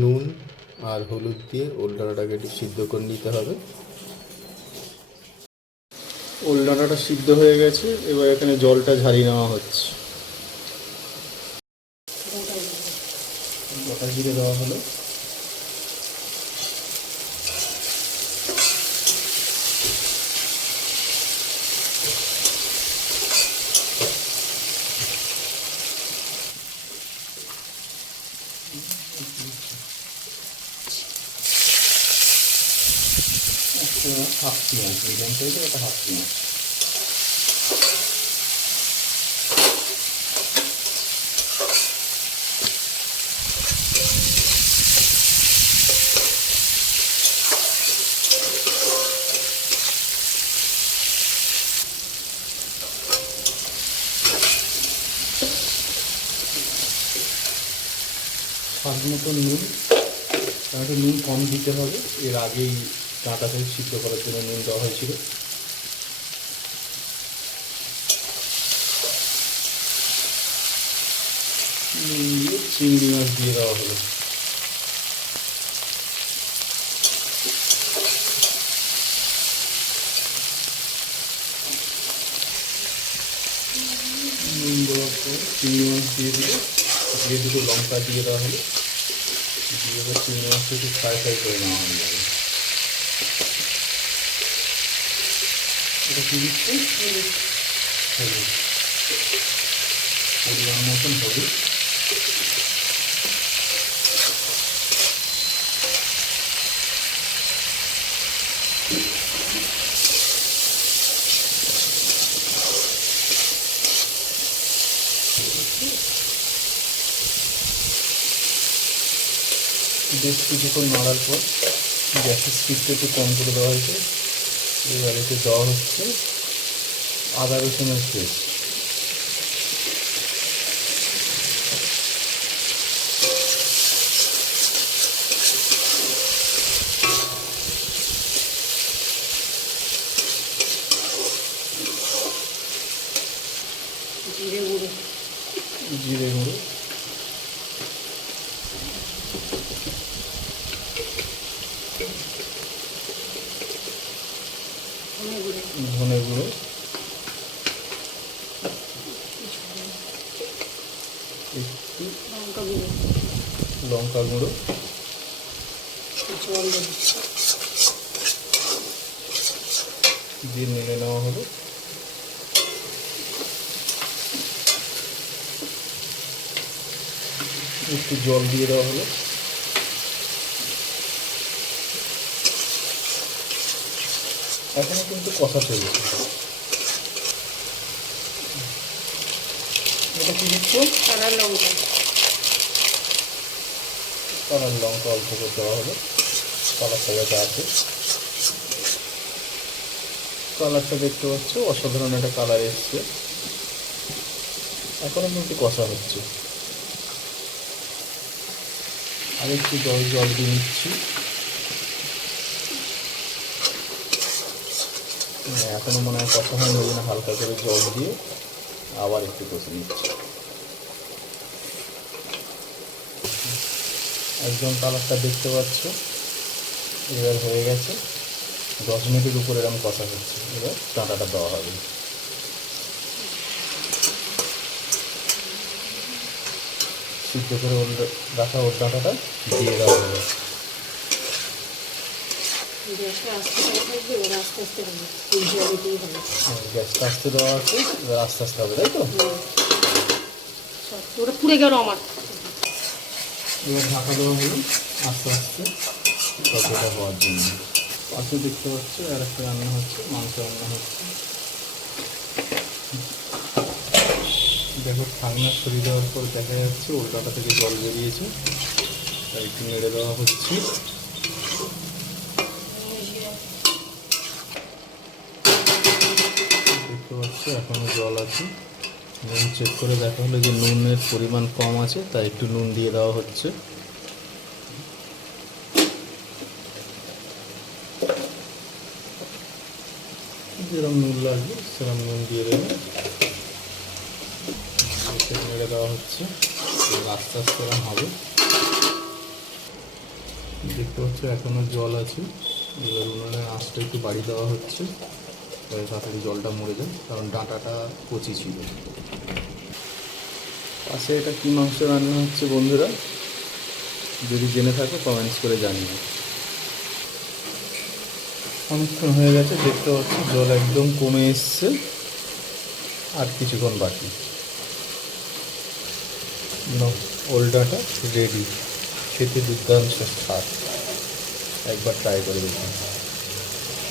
নুন আর হলুদ দিয়ে ওল ডাঁটাটাকে একটু সিদ্ধ করে নিতে হবে। ওল ডাঁটাটা সিদ্ধ হয়ে গেছে এবার এখানে জলটা ঝারিয়ে নেওয়া হচ্ছে। গোটা জিরে দেওয়া হলো। হাফ পেঁয়াজ মিডিয়াম সাইজের একটা হাফ পেঁয়াজ স্বাদ মতো নুন একটু নুন কম দিতে হবে এর আগেই ডাঁটাকে সিদ্ধ করার জন্য নুন দেওয়া হয়েছিল। নুন দিয়ে চিংড়ি মাছ দিয়ে দেওয়া হলো। নুন দেওয়ার পর চিংড়ি মাছ দিয়ে দিলে। দিয়ে দুটো লঙ্কা দিয়ে দেওয়া হলো। দিয়ে চিংড়ি মাছটা একটু ফ্রাই ফ্রাই করে নেওয়া হয়ে যাবে মতন হলুদ। বেশ কিছুক্ষণ নাড়ার পর গ্যাসের স্পিডটা একটু কম করে দেওয়া হয়েছে। এবার এতে দেওয়া হচ্ছে। আদা রসুনের পেস্ট। জিরে গুঁড়ো। জিরে গুঁড়ো। ধনে গুঁড়ো। একটু লঙ্কা গুঁড়ো। দিয়ে নেড়ে নেওয়া হলো। একটু জল দিয়ে দেওয়া হলো। এখনও কিন্তু কষা চলছে। এটা কি দিচ্ছ লঙ্কা। কালার লঙ্কা অল্প করে দেওয়া হলো। কালারটা যাতে আছে। কালারটা দেখতে পাচ্ছ অসাধারণ একটা কালার এসছে। এখনও কিন্তু কষা হচ্ছে। আর একটু জল জল দিয়ে নিচ্ছি। হ্যাঁ, এখনও মনে হয় কষা হয়নি ওই হালকা করে জল দিয়ে আবার একটু কষে নিচ্ছি। একদম কালারটা দেখতে পাচ্ছ? এবার হয়ে গেছে। দশ মিনিটের উপরে এরকম কষা হচ্ছে। এবার ডাঁটাটা দেওয়া হবে। সিদ্ধ করে ওল রাখা ওর ডাঁটাটা দিয়ে দেওয়া হবে। গ্যাসটা আস্তে গ্যাসটা আস্তে দেওয়া আছে এবার আস্তে আস্তে হবে তাই তো ওটা পুড়ে গেল আমার এবার ঢাকা দেওয়া হলো আস্তে আস্তে ততটা হওয়ার জন্য পাশে দেখতে পাচ্ছ আর একটা রান্না হচ্ছে মাংস রান্না হচ্ছে দেখো ঠান্ডা সরিয়ে দেওয়ার পর দেখা যাচ্ছে উল্টাটা থেকে জল বেরিয়েছে তাই একটু নেড়ে দেওয়া হচ্ছে দেখতে পাচ্ছ এখনও জল আছে। নুন চেক করে দেখা হলো যে নুনের পরিমাণ কম আছে, তাই একটু নুন দিয়ে দেওয়া হচ্ছে। যেরকম নুন লাগবে, সেরকম নুন দিয়ে দেবে এতে নেড়ে দেওয়া হচ্ছে। আস্তে আস্তে হবে। দেখতে পাচ্ছ, এখনও জল আছে। এবার উনুনের আঁচটা একটু বাড়ি দেওয়া হচ্ছে। তাড়াতাড়ি জলটা মরে যায় কারণ ডাঁটাটা কচি ছিল। পাশে এটা কী মাংস রান্না হচ্ছে বন্ধুরা? যদি জেনে থাকো কমেন্টস করে জানিও। অনেকক্ষণ হয়ে গেছে, দেখতে পাচ্ছি জল একদম কমে এসছে, আর কিছুক্ষণ বাকি। ওলডাটা রেডি খেতে দুর্দান্ত স্বাদ। একবার ট্রাই করে দেখুন